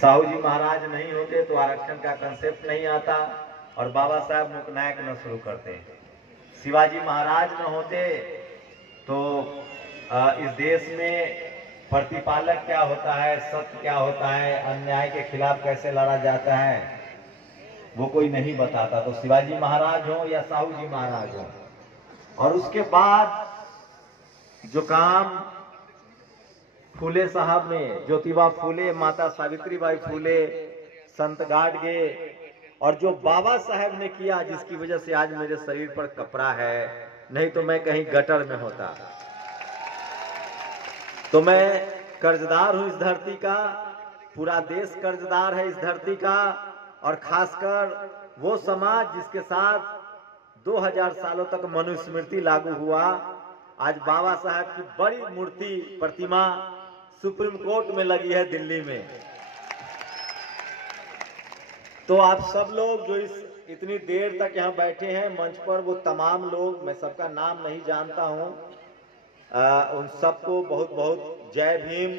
साहू जी महाराज नहीं होते तो आरक्षण का कंसेप्ट नहीं आता और बाबा साहब मुकनायक न शुरू करते। शिवाजी महाराज न होते तो इस देश में प्रतिपालक क्या होता है, सत्य क्या होता है, अन्याय के खिलाफ कैसे लड़ा जाता है, वो कोई नहीं बताता। तो शिवाजी महाराज हो या साहू जी महाराज हो। और उसके बाद जो काम फूले साहब ने, ज्योतिबा फूले, माता सावित्रीबाई फूले, संत गाडगे और जो बाबा साहब ने किया, जिसकी वजह से आज मेरे शरीर पर कपड़ा है, नहीं तो मैं कहीं गटर में होता। तो मैं कर्जदार हूं इस धरती का, पूरा देश कर्जदार है इस धरती का, और खासकर वो समाज जिसके साथ 2000 सालों तक मनुस्मृति लागू हुआ। आज बाबा साहब की बड़ी मूर्ति, प्रतिमा सुप्रीम कोर्ट में लगी है दिल्ली में। तो आप सब लोग जो इतनी देर तक यहाँ बैठे हैं मंच पर, वो तमाम लोग, मैं सबका नाम नहीं जानता हूँ, उन सबको बहुत बहुत जय भीम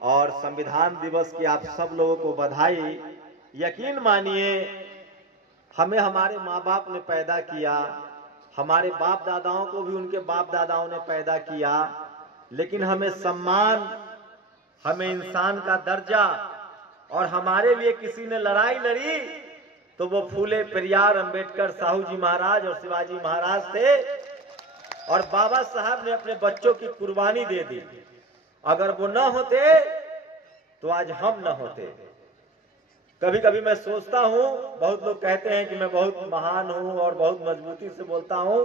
और संविधान दिवस की आप सब लोगों को बधाई। यकीन मानिए, हमें हमारे माँ बाप ने पैदा किया, हमारे बाप दादाओं को भी उनके बाप दादाओं ने पैदा किया, लेकिन हमें सम्मान, हमें इंसान का दर्जा, और हमारे लिए किसी ने लड़ाई लड़ी तो वो फूले, पेरियार, अंबेडकर, साहू जी महाराज और शिवाजी महाराज थे। और बाबा साहब ने अपने बच्चों की कुर्बानी दे दी। अगर वो न होते तो आज हम न होते। कभी कभी मैं सोचता हूं, बहुत लोग कहते हैं कि मैं बहुत महान हूं और बहुत मजबूती से बोलता हूं,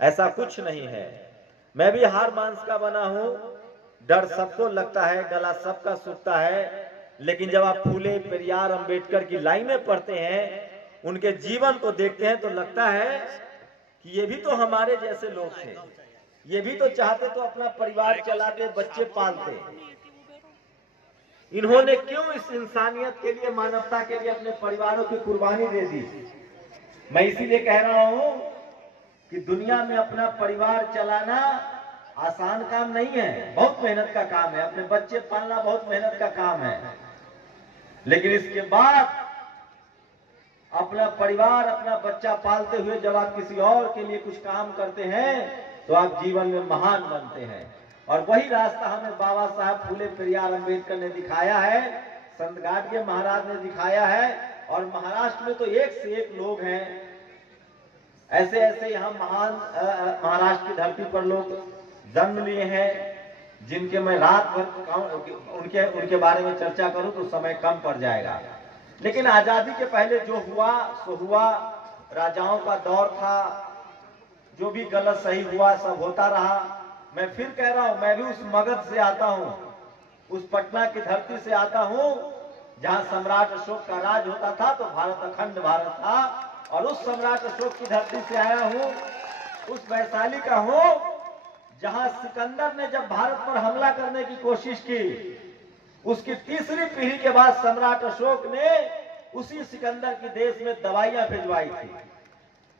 ऐसा कुछ नहीं है। मैं भी हार मांस का बना हूं, डर सबको लगता है, गला सबका सूखता है, लेकिन जब आप फूले, पेरियार, अंबेडकर की लाइनें पढ़ते हैं, उनके जीवन को देखते हैं, तो लगता है कि ये भी तो हमारे जैसे लोग थे, ये भी तो चाहते तो अपना परिवार चलाते, बच्चे पालते। इन्होंने क्यों इस इंसानियत के लिए, मानवता के लिए अपने परिवारों की कुर्बानी दे दी। मैं इसीलिए कह रहा हूं कि दुनिया में अपना परिवार चलाना आसान काम नहीं है, बहुत मेहनत का काम है। अपने बच्चे पालना बहुत मेहनत का काम है, लेकिन इसके बाद अपना परिवार, अपना बच्चा पालते हुए जब आप किसी और के लिए कुछ काम करते हैं तो आप जीवन में महान बनते हैं। और वही रास्ता हमें बाबा साहब फूले, पेरियार, अंबेडकर ने दिखाया है, संत गाडगे महाराज ने दिखाया है। और महाराष्ट्र में तो एक से एक लोग हैं, ऐसे ऐसे यहाँ महान महाराष्ट्र की धरती पर लोग जन्म लिए हैं, जिनके मैं रात भर उनके बारे में चर्चा करूं तो समय कम पड़ जाएगा। लेकिन आजादी के पहले जो हुआ सो हुआ, राजाओं का दौर था, जो भी गलत सही हुआ सब होता रहा। मैं फिर कह रहा हूं, मैं भी उस मगध से आता हूं, उस पटना की धरती से आता हूं, जहां सम्राट अशोक का राज होता था, तो भारत अखंड भारत था। और उस सम्राट अशोक की धरती से आया हूं, उस वैशाली का हूं, जहां सिकंदर ने जब भारत पर हमला करने की कोशिश की, उसकी तीसरी पीढ़ी के बाद सम्राट अशोक ने उसी सिकंदर के देश में दवाइयां भिजवाई थी।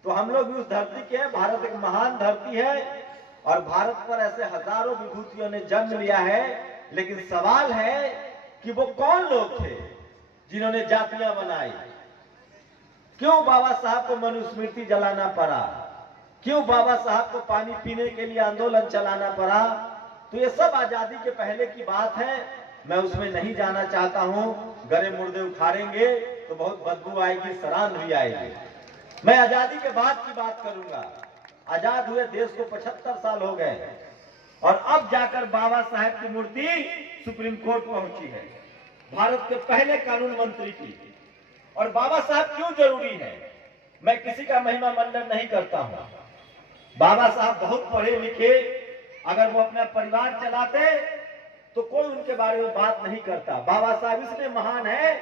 तो हम लोग भी उस धरती के हैं। भारत एक महान धरती है और भारत पर ऐसे हजारों विभूतियों ने जन्म लिया है। लेकिन सवाल है कि वो कौन लोग थे जिन्होंने जातियां बनाई? क्यों बाबा साहब को मनुस्मृति जलाना पड़ा? क्यों बाबा साहब को पानी पीने के लिए आंदोलन चलाना पड़ा? तो ये सब आजादी के पहले की बात है, मैं उसमें नहीं जाना चाहता हूं। गरे मुर्दे उखाड़ेंगे तो बहुत बदबू आएगी, सरांध भी आएगी। मैं आजादी के बाद की बात करूंगा। आजाद हुए देश को 75 साल हो गए और अब जाकर बाबा साहब की मूर्ति सुप्रीम कोर्ट पहुंची है, भारत के पहले कानून मंत्री की। और बाबा साहब क्यों जरूरी है? मैं किसी का महिमा मंडन नहीं करता हूं। बाबा साहब बहुत पढ़े लिखे, अगर वो अपना परिवार चलाते तो कोई उनके बारे में बात नहीं करता। बाबा साहब इसलिए महान है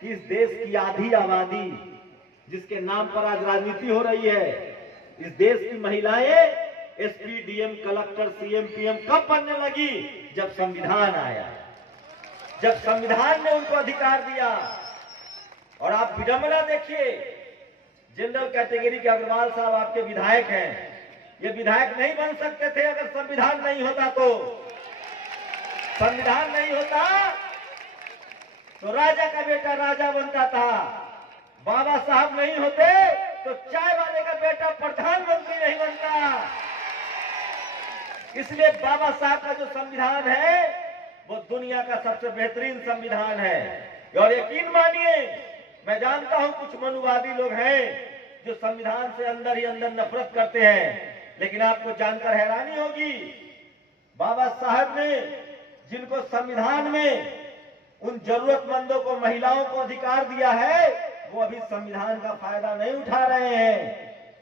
कि इस देश की आधी आबादी, जिसके नाम पर आज राजनीति हो रही है, इस देश की महिलाएं SP, DM, collector, CM, PM कब बनने लगी? जब संविधान आया, जब संविधान ने उनको अधिकार दिया। और आप विडंबना देखिए, जनरल कैटेगरी के अग्रवाल साहब आपके विधायक हैं, ये विधायक नहीं बन सकते थे अगर संविधान नहीं होता। तो संविधान नहीं होता तो राजा का बेटा राजा बनता था। बाबा साहब नहीं होते तो चाय वाले का बेटा प्रधानमंत्री नहीं बनता। इसलिए बाबा साहब का जो संविधान है वो दुनिया का सबसे बेहतरीन संविधान है। और यकीन मानिए, मैं जानता हूं कुछ मनुवादी लोग हैं जो संविधान से अंदर ही अंदर नफरत करते हैं, लेकिन आपको जानकर हैरानी होगी, बाबा साहब ने जिनको संविधान में उन जरूरतमंदों को, महिलाओं को अधिकार दिया है, वो अभी संविधान का फायदा नहीं उठा रहे हैं।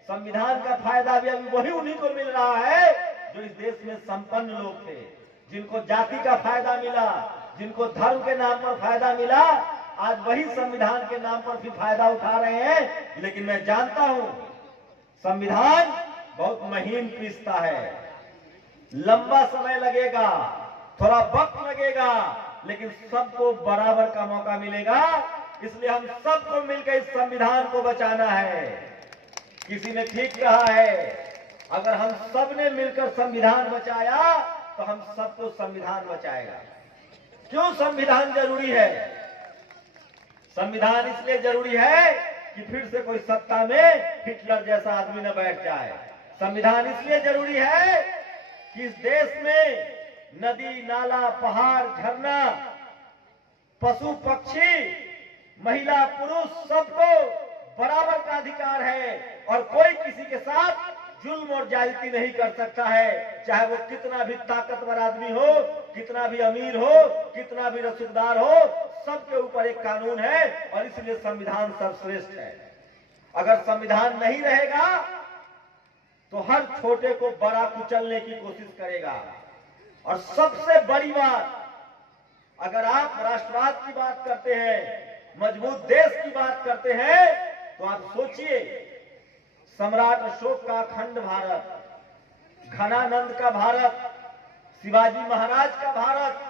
संविधान का फायदा भी अभी वही उन्हीं को मिल रहा है जो इस देश में संपन्न लोग थे, जिनको जाति का फायदा मिला, जिनको धर्म के नाम पर फायदा मिला, आज वही संविधान के नाम पर भी फायदा उठा रहे हैं। लेकिन मैं जानता हूं संविधान बहुत महीन पीसता है, लंबा समय लगेगा, थोड़ा वक्त लगेगा, लेकिन सबको बराबर का मौका मिलेगा। इसलिए हम सबको मिलकर इस संविधान को बचाना है। किसी ने ठीक कहा है, अगर हम सब ने मिलकर संविधान बचाया तो हम सबको संविधान बचाएगा। क्यों संविधान जरूरी है? संविधान इसलिए जरूरी है कि फिर से कोई सत्ता में हिटलर जैसा आदमी न बैठ जाए। संविधान इसलिए जरूरी है कि इस देश में नदी, नाला, पहाड़, झरना, पशु, पक्षी, महिला, पुरुष सबको बराबर का अधिकार है और कोई किसी के साथ जुल्म और ज्यादती नहीं कर सकता है, चाहे वो कितना भी ताकतवर आदमी हो, कितना भी अमीर हो, कितना भी रसूखदार हो, सबके ऊपर एक कानून है और इसलिए संविधान सर्वश्रेष्ठ है। अगर संविधान नहीं रहेगा तो हर छोटे को बड़ा कुचलने की कोशिश करेगा। और सबसे बड़ी बात, अगर आप राष्ट्रवाद की बात करते हैं, मजबूत देश की बात करते हैं, तो आप सोचिए, सम्राट अशोक का अखंड भारत, घनानंद का भारत, शिवाजी महाराज का भारत,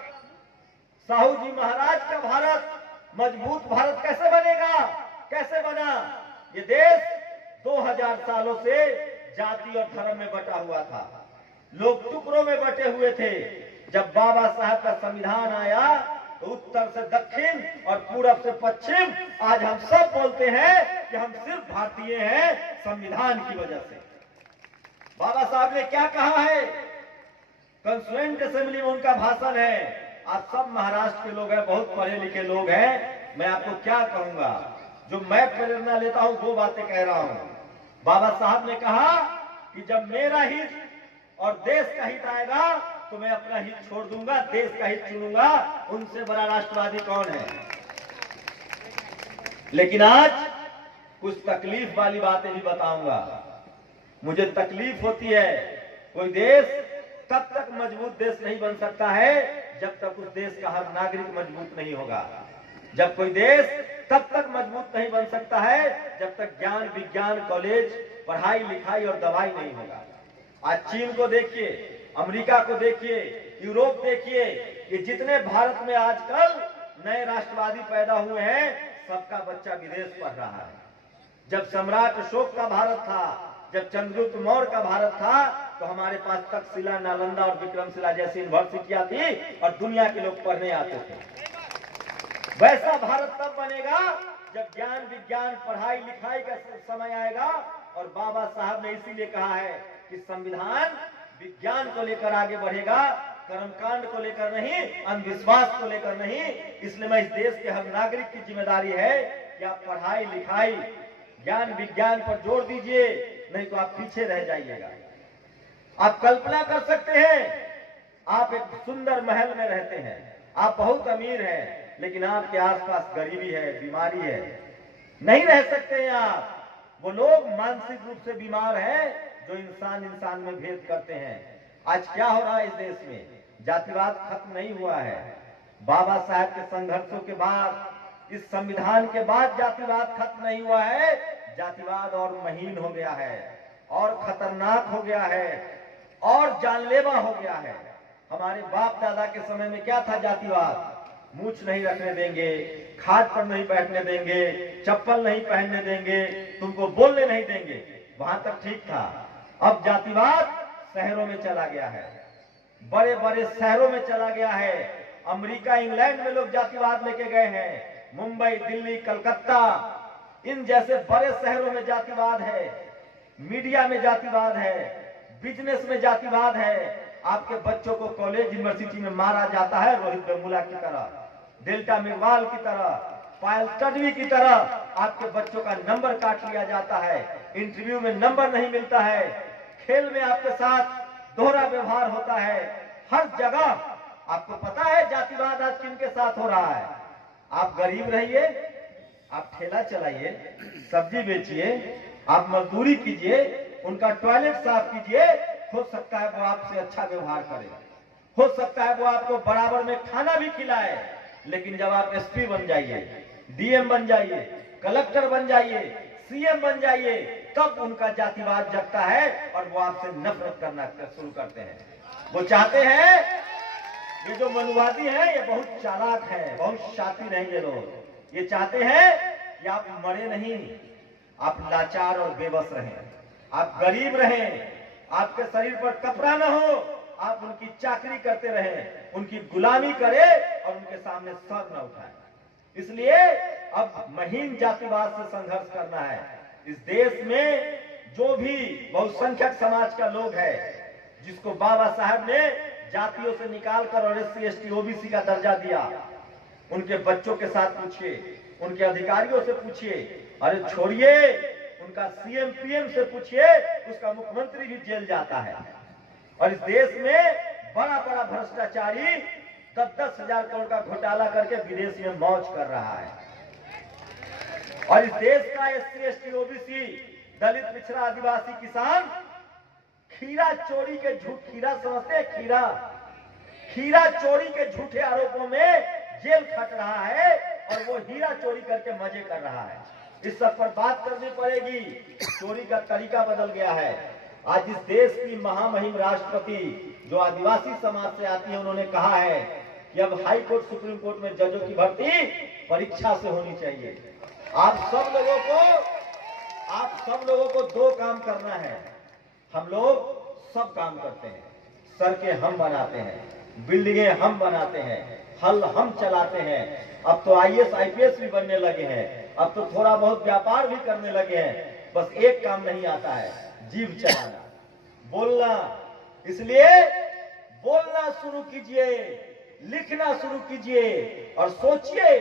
साहू जी महाराज का भारत, मजबूत भारत कैसे बनेगा? कैसे बना? ये देश 2000 सालों से जाति और धर्म में बटा हुआ था, लोग टुकड़ों में बटे हुए थे। जब बाबा साहब का संविधान आया तो उत्तर से दक्षिण और पूरब से पश्चिम आज हम सब बोलते हैं कि हम सिर्फ भारतीय हैं संविधान की वजह से। बाबा साहब ने क्या कहा है? कॉन्स्टिट्यूएंट असेंबली में उनका भाषण है। आप सब महाराष्ट्र के लोग हैं, बहुत पढ़े लिखे लोग हैं, मैं आपको क्या कहूंगा, जो मैं प्रेरणा लेता हूं वो बातें कह रहा हूं। बाबा साहब ने कहा कि जब मेरा हित और देश का हित आएगा तो मैं अपना हित छोड़ दूंगा, देश का हित चुनूंगा। उनसे बड़ा राष्ट्रवादी कौन है? लेकिन आज कुछ तकलीफ वाली बातें भी बताऊंगा। मुझे तकलीफ होती है, कोई देश तब तक मजबूत देश नहीं बन सकता है जब तक उस देश का हर नागरिक मजबूत नहीं होगा। जब कोई देश तब तक मजबूत नहीं बन सकता है जब तक ज्ञान, विज्ञान, कॉलेज, पढ़ाई लिखाई और दवाई नहीं होगा। आज चीन को देखिए, अमेरिका को देखिए, यूरोप देखिए, ये जितने भारत में आजकल नए राष्ट्रवादी पैदा हुए हैं, सबका बच्चा विदेश पढ़ रहा है। जब सम्राट अशोक का भारत था, जब चंद्रगुप्त मौर्य का भारत था, तो हमारे पास तक्षशिला, नालंदा और विक्रमशिला जैसी यूनिवर्सिटियां थी और दुनिया के लोग पढ़ने आते थे। वैसा भारत तब बनेगा जब ज्ञान, विज्ञान, पढ़ाई लिखाई का समय आएगा। और बाबा साहब ने इसीलिए कहा है कि संविधान विज्ञान को लेकर आगे बढ़ेगा, कर्मकांड को लेकर नहीं, अंधविश्वास को लेकर नहीं। इसलिए मैं इस देश के हर नागरिक की जिम्मेदारी है कि आप पढ़ाई लिखाई, ज्ञान विज्ञान पर जोर दीजिए, नहीं तो आप पीछे रह जाइएगा। आप कल्पना कर सकते हैं, आप एक सुंदर महल में रहते हैं, आप बहुत अमीर हैं, लेकिन आपके आसपास गरीबी है, बीमारी है, नहीं रह सकते हैं आप। वो लोग मानसिक रूप से बीमार हैं जो इंसान इंसान में भेद करते हैं। आज क्या हो रहा है इस देश में? जातिवाद खत्म नहीं हुआ है। बाबा साहब के संघर्षों के बाद, इस संविधान के बाद जातिवाद खत्म नहीं हुआ है। जातिवाद और महीन हो गया है, और खतरनाक हो गया है, और जानलेवा हो गया है। हमारे बाप दादा के समय में क्या था जातिवाद? मूछ नहीं रखने देंगे, खाट पर नहीं बैठने देंगे, चप्पल नहीं पहनने देंगे, तुमको बोलने नहीं देंगे, वहां तक ठीक था। अब जातिवाद शहरों में चला गया है, बड़े बड़े शहरों में चला गया है। अमेरिका, इंग्लैंड में लोग जातिवाद लेके गए हैं। मुंबई, दिल्ली, कलकत्ता, इन जैसे बड़े शहरों में जातिवाद है, मीडिया में जातिवाद है, बिजनेस में जातिवाद है। आपके बच्चों को कॉलेज, यूनिवर्सिटी में मारा जाता है रोहित वेमुला की तरह, डेल्टा मेघवाल की तरह, पायल तडवी की तरह। आपके बच्चों का नंबर काट लिया जाता है, इंटरव्यू में नंबर नहीं मिलता है, खेल में आपके साथ दोहरा व्यवहार होता है। हर जगह आपको पता है जातिवाद आज किनके साथ हो रहा है। आप गरीब रहिए, आप ठेला चलाइए, सब्जी बेचिए, आप मजदूरी कीजिए, उनका टॉयलेट साफ कीजिए, हो सकता है वो आपसे अच्छा व्यवहार करे, हो सकता है वो आपको बराबर में खाना भी खिलाए। लेकिन जब आप एसपी बन जाइए, डीएम बन जाइए, कलेक्टर बन जाइए, सीएम बन जाइए, तब उनका जातिवाद जगता है और वो आपसे नफरत करना शुरू करते हैं। वो चाहते हैं, ये जो मनुवादी हैं ये बहुत चालाक है, बहुत शातिर हैं ये लोग। ये चाहते हैं कि आप मरे नहीं, आप लाचार और बेबस रहें, आप गरीब रहें, आपके शरीर पर कपड़ा न हो, आप उनकी चाकरी करते रहें, उनकी गुलामी करें और उनके सामने सर न उठाएं। इसलिए अब महीन जातिवाद से संघर्ष करना है। इस देश में जो भी बहुसंख्यक समाज का लोग है, जिसको बाबा साहब ने जातियों से निकालकर और एससी, एसटी, ओबीसी का दर्जा दिया, उनके बच्चों के साथ पूछिए, उनके अधिकारियों से पूछिए, अरे छोड़िए, उनका सीएम पीएम से पूछिए, उसका मुख्यमंत्री भी जेल जाता है। और इस देश में बड़ा बड़ा भ्रष्टाचारी 10-10 हजार करोड़ का घोटाला करके विदेश में मौज कर रहा है। और इस देश का एससी, एसटी, ओबीसी, दलित, पिछड़ा, आदिवासी, किसान खीरा चोरी के खीरा समझते हैं, खीरा चोरी के झूठे आरोपों में जेल खट रहा है और वो हीरा चोरी करके मजे कर रहा है। इस सब पर बात करनी पड़ेगी। चोरी का तरीका बदल गया है। आज इस देश की महामहिम राष्ट्रपति जो आदिवासी समाज से आती है, उन्होंने कहा है कि अब हाई कोर्ट, सुप्रीम कोर्ट में जजों की भर्ती परीक्षा से होनी चाहिए। आप सब लोगों को 2 काम करना है। हम लोग सब काम करते हैं, सड़कें हम बनाते हैं, बिल्डिंगें हम बनाते हैं, हल हम चलाते हैं। अब तो आईएएस, आईपीएस भी बनने लगे हैं, अब तो थोड़ा बहुत व्यापार भी करने लगे हैं। बस एक काम नहीं आता है, जीभ चलाना, बोलना। इसलिए बोलना शुरू कीजिए, लिखना शुरू कीजिए और सोचिए,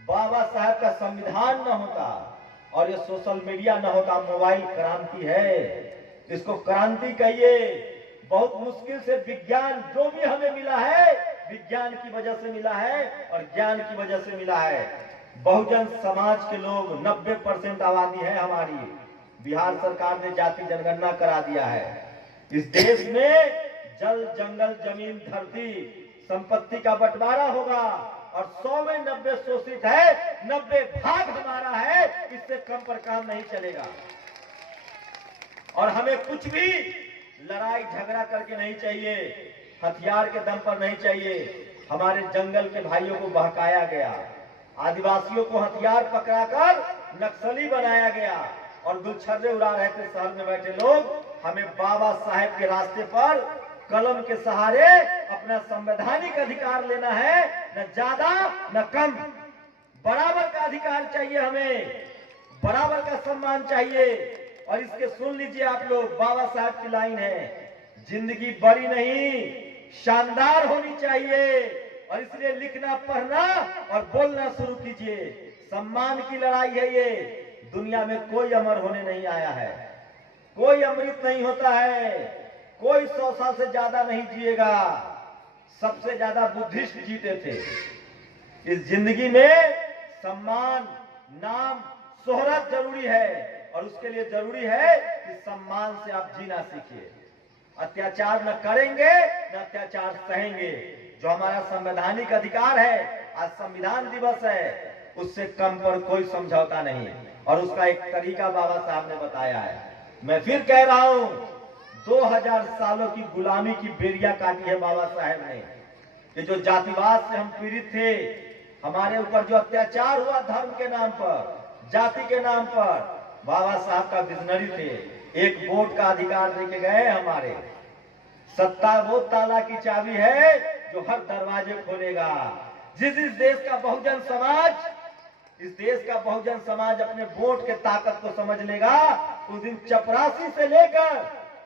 बाबा साहब का संविधान न होता और ये सोशल मीडिया न होता, मोबाइल क्रांति है, इसको क्रांति कहिए। बहुत मुश्किल से विज्ञान जो भी हमें मिला है, विज्ञान की वजह से मिला है और ज्ञान की वजह से मिला है। बहुजन समाज के लोग 90% आबादी है हमारी। बिहार सरकार ने जाति जनगणना करा दिया है। इस देश में जल, जंगल, जमीन, धरती, संपत्ति का बंटवारा होगा और 100 में 90 शोषित है, 90 भाग हमारा है। इससे कम पर काम नहीं चलेगा। और हमें कुछ भी लड़ाई झगड़ा करके नहीं चाहिए, हथियार के दम पर नहीं चाहिए। हमारे जंगल के भाइयों को बहकाया गया, आदिवासियों को हथियार पकड़ाकर नक्सली बनाया गया और गुलछर्रे उड़ा रहे थे शहर में बैठे लोग। हमें बाबा साहेब के रास्ते पर कलम के सहारे अपना संवैधानिक अधिकार लेना है, न ज्यादा न कम। बराबर का अधिकार चाहिए, हमें बराबर का सम्मान चाहिए। और इसके सुन लीजिए आप लोग, बाबा साहब की लाइन है, जिंदगी बड़ी नहीं शानदार होनी चाहिए। और इसलिए लिखना, पढ़ना और बोलना शुरू कीजिए। सम्मान की लड़ाई है ये। दुनिया में कोई अमर होने नहीं आया है, कोई अमृत नहीं होता है, कोई 100 साल से ज्यादा नहीं जिएगा। सबसे ज्यादा बुद्धिस्ट जीते थे। इस जिंदगी में सम्मान, नाम, शोहरत जरूरी है और उसके लिए जरूरी है कि सम्मान से आप जीना सीखिए। अत्याचार न करेंगे, न अत्याचार सहेंगे। जो हमारा संवैधानिक अधिकार है, आज संविधान दिवस है, उससे कम पर कोई समझौता नहीं। और उसका एक तरीका बाबा साहब ने बताया है। मैं फिर कह रहा हूं, 2000 सालों की गुलामी की बेरिया काटी है बाबा साहब ने। कि जो जातिवाद से हम पीड़ित थे, हमारे ऊपर जो अत्याचार हुआ धर्म के नाम पर, जाति के नाम पर, बाबा साहब का विजनरी थे। एक वोट का अधिकार देके गए। हमारे सत्ता वो ताला की चाबी है जो हर दरवाजे खोलेगा। जिस इस देश का बहुजन समाज, इस देश का बहुजन समाज अपने वोट के ताकत को समझ लेगा, उस दिन चपरासी से लेकर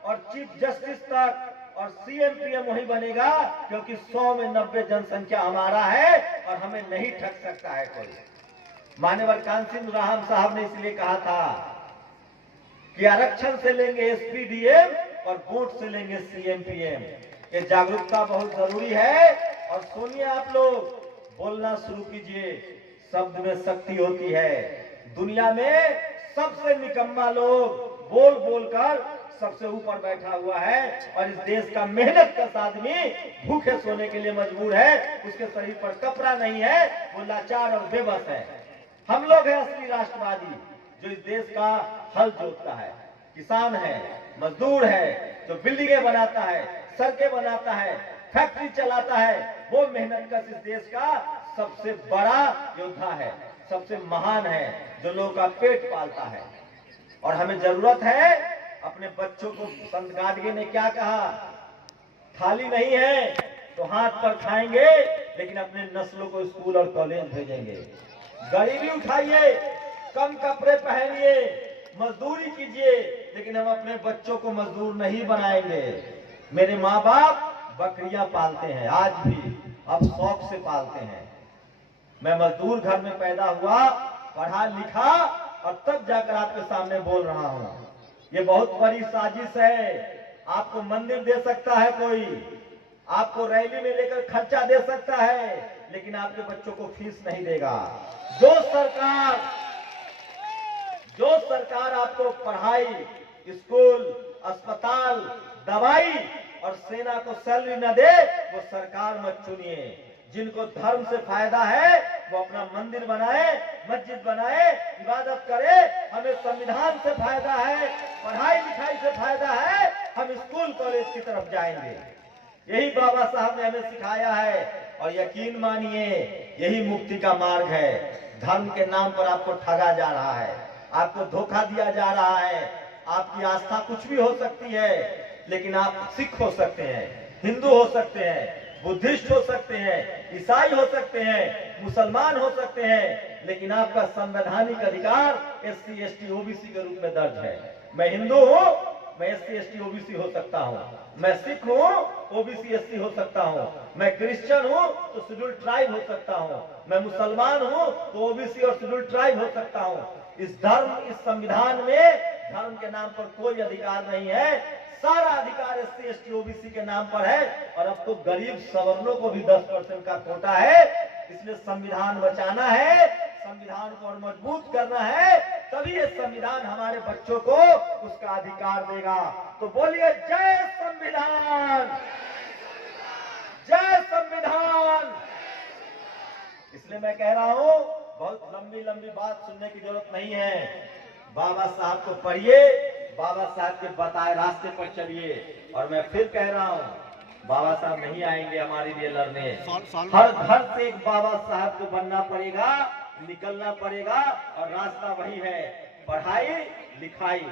और चीफ जस्टिस तक और सीएम पीएम वही बनेगा, क्योंकि 100 में 90 जनसंख्या हमारा है और हमें नहीं ठग सकता है कोई। मान्यवर कांसी राम साहब ने इसलिए कहा था कि आरक्षण से लेंगे एसपी डीएम और वोट से लेंगे सीएम पीएम। ये जागरूकता बहुत जरूरी है। और सुनिए, आप लोग बोलना शुरू कीजिए, शब्द में शक्ति होती है। दुनिया में सबसे निकम्मा लोग बोल बोलकर सबसे ऊपर बैठा हुआ है, और इस देश का मेहनत कश आदमी भूखे सोने के लिए मजबूर है, उसके शरीर पर कपड़ा नहीं है, वो लाचार और बेबस है। हम लोग हैं असली राष्ट्रवादी, जो इस देश का हल जोतता है, किसान है, मजदूर है, जो बिल्डिंगें बनाता है, सड़कें बनाता है, फैक्ट्री चलाता है, वो मेहनत कश इस देश का सबसे बड़ा योद्धा है, सबसे महान है, जो लोगों का पेट पालता है। और हमें जरूरत है अपने बच्चों को, संत गाडगे ने क्या कहा, थाली नहीं है तो हाथ पर खाएंगे, लेकिन अपने नस्लों को स्कूल और कॉलेज भेजेंगे। गरीबी उठाइए, कम कपड़े पहनिए, मजदूरी कीजिए, लेकिन हम अपने बच्चों को मजदूर नहीं बनाएंगे। मेरे माँ बाप बकरियां पालते हैं, आज भी, अब शौक से पालते हैं। मैं मजदूर घर में पैदा हुआ, पढ़ा लिखा, और तब जाकर आपके सामने बोल रहा हूं। ये बहुत बड़ी साजिश है। आपको मंदिर दे सकता है कोई, आपको रैली में लेकर खर्चा दे सकता है, लेकिन आपके बच्चों को फीस नहीं देगा। जो सरकार आपको पढ़ाई, स्कूल, अस्पताल, दवाई और सेना को सैलरी न दे, वो सरकार मत चुनिए। जिनको धर्म से फायदा है वो अपना मंदिर बनाए, मस्जिद बनाए, इबादत करे। हमें संविधान से फायदा है, पढ़ाई लिखाई से फायदा है, हम स्कूल कॉलेज की तरफ जाएंगे। यही बाबा साहब ने हमें सिखाया है, और यकीन मानिए यही मुक्ति का मार्ग है। धर्म के नाम पर आपको ठगा जा रहा है, आपको धोखा दिया जा रहा है। आपकी आस्था कुछ भी हो सकती है, लेकिन आप सिख हो सकते हैं, हिंदू हो सकते हैं, बुद्धिस्ट हो सकते हैं, ईसाई हो सकते हैं, मुसलमान हो सकते हैं, लेकिन आपका संवैधानिक अधिकार SC ST OBC के रूप में दर्ज है। मैं हिंदू हूँ, मैं SC ST OBC हो सकता हूँ। मैं सिख हूँ, OBC SC हो सकता हूँ। मैं क्रिश्चियन हूँ तो शेड्यूल ट्राइब हो सकता हूँ। मैं मुसलमान हूँ तो OBC और शेड्यूल ट्राइब हो सकता हूँ। इस संविधान में धर्म के नाम पर कोई अधिकार नहीं है। सारा अधिकार SC ST OBC के नाम पर है। और अब तो गरीब सवर्णों को भी 10% का कोटा है। इसलिए संविधान बचाना है, संविधान को और मजबूत करना है, तभी ये संविधान हमारे बच्चों को उसका अधिकार देगा। तो बोलिए जय संविधान, जय संविधान। इसलिए मैं कह रहा हूं, बहुत लंबी लंबी बात सुनने की जरूरत नहीं है। बाबा साहब को पढ़िए, बाबा साहब के बताए रास्ते पर चलिए। और मैं फिर कह रहा हूं, बाबा साहब नहीं आएंगे हमारे लिए लड़ने। हर घर से एक बाबा साहब को बनना पड़ेगा, निकलना पड़ेगा, और रास्ता वही है, पढ़ाई लिखाई।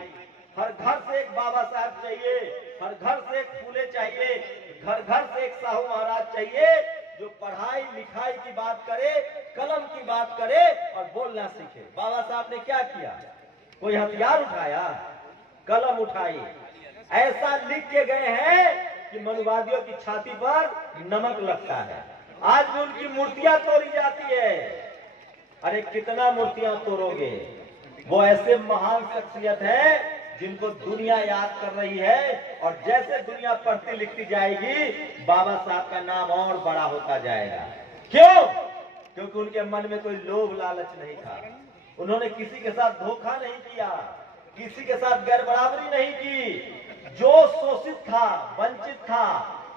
हर घर से एक बाबा साहब चाहिए, हर घर से एक फूले चाहिए, घर घर से एक साहू महाराज चाहिए, जो पढ़ाई लिखाई की बात करे, कलम की बात करे और बोलना सीखे। बाबा साहब ने क्या किया? कोई हथियार उठाया? कलम उठाई, ऐसा लिख के गए हैं कि मनुवादियों की छाती पर नमक लगता है। आज भी उनकी मूर्तियां तोड़ी जाती है। अरे कितना मूर्तियां तोड़ोगे? वो ऐसे महान शख्सियत है जिनको दुनिया याद कर रही है, और जैसे दुनिया पढ़ती लिखती जाएगी, बाबा साहब का नाम और बड़ा होता जाएगा। क्यों? क्योंकि उनके मन में कोई लोभ लालच नहीं था। उन्होंने किसी के साथ धोखा नहीं किया, किसी के साथ गैरबराबरी नहीं की। जो शोषित था, वंचित था,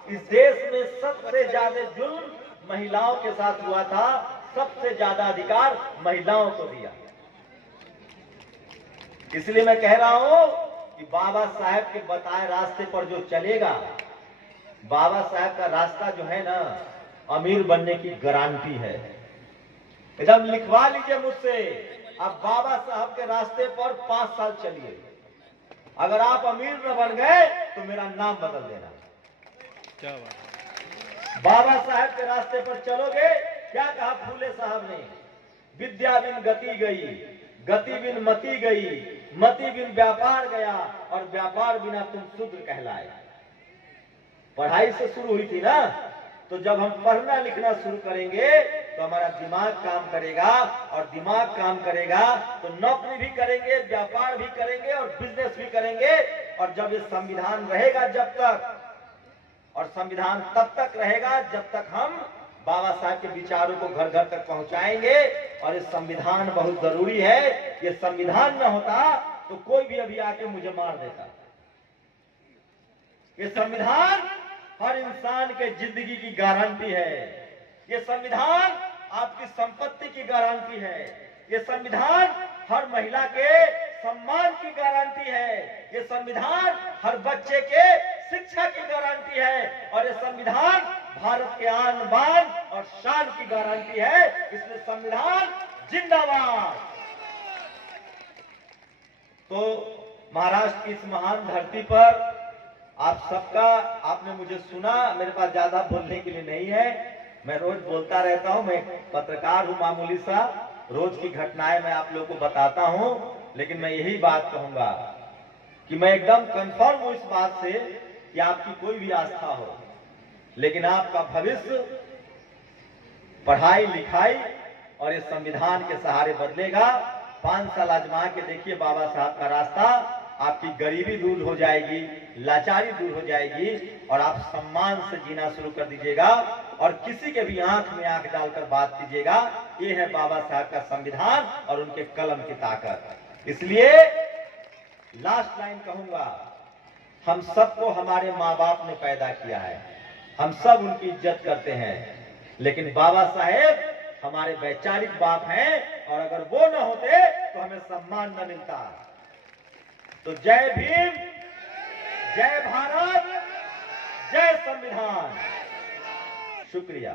इस देश में सबसे ज्यादा जुल्म महिलाओं के साथ हुआ था, सबसे ज्यादा अधिकार महिलाओं को दिया। इसलिए मैं कह रहा हूं कि बाबा साहब के बताए रास्ते पर जो चलेगा, बाबा साहब का रास्ता जो है ना, अमीर बनने की गारंटी है। एकदम लिखवा लीजिए मुझसे, आप बाबा साहब के रास्ते पर 5 साल चलिए। अगर आप अमीर न बन गए तो मेरा नाम बदल देना। क्या बात है। बाबा साहब के रास्ते पर चलोगे, क्या कहा फूले साहब ने, विद्या बिन गति गई, गति बिन मति गई, मति बिन व्यापार गया, और व्यापार बिना तुम शूद्र कहलाए। पढ़ाई से शुरू हुई थी ना, तो जब हम पढ़ना लिखना शुरू करेंगे तो हमारा दिमाग काम करेगा, और दिमाग काम करेगा तो नौकरी भी करेंगे, व्यापार भी करेंगे और बिजनेस भी करेंगे। और जब ये संविधान रहेगा जब तक, और संविधान तब तक रहेगा जब तक हम बाबा साहब के विचारों को घर घर तक पहुंचाएंगे। और ये संविधान बहुत जरूरी है, ये संविधान न होता तो कोई भी अभी आके मुझे मार देता। ये संविधान हर इंसान के जिंदगी की गारंटी है, ये संविधान आपकी संपत्ति की गारंटी है, ये संविधान हर महिला के सम्मान की गारंटी है, ये संविधान हर बच्चे के शिक्षा की गारंटी है, और ये संविधान भारत के आन बान और शान की गारंटी है। इसलिए संविधान जिंदाबाद। तो महाराष्ट्र की इस महान धरती पर आप सबका, आपने मुझे सुना, मेरे पास ज्यादा बोलने के लिए नहीं है, मैं रोज बोलता रहता हूं, मैं पत्रकार हूं मामूली सा, रोज की घटनाएं मैं आप लोगों को बताता हूं। लेकिन मैं यही बात कहूंगा कि मैं एकदम कंफर्म हूं इस बात से कि आपकी कोई भी आस्था हो, लेकिन आपका भविष्य पढ़ाई लिखाई और इस संविधान के सहारे बदलेगा। 5 साल आजमा के देखिए बाबा साहब का रास्ता, आपकी गरीबी दूर हो जाएगी, लाचारी दूर हो जाएगी, और आप सम्मान से जीना शुरू कर दीजिएगा, और किसी के भी आंख में आंख डालकर बात कीजिएगा। ये है बाबा साहब का संविधान और उनके कलम की ताकत। इसलिए लास्ट लाइन कहूंगा, हम सबको हमारे माँ बाप ने पैदा किया है, हम सब उनकी इज्जत करते हैं, लेकिन बाबा साहेब हमारे वैचारिक बाप हैं, और अगर वो न होते तो हमें सम्मान न मिलता। तो जय भीम, जय भारत, जय संविधान। शुक्रिया।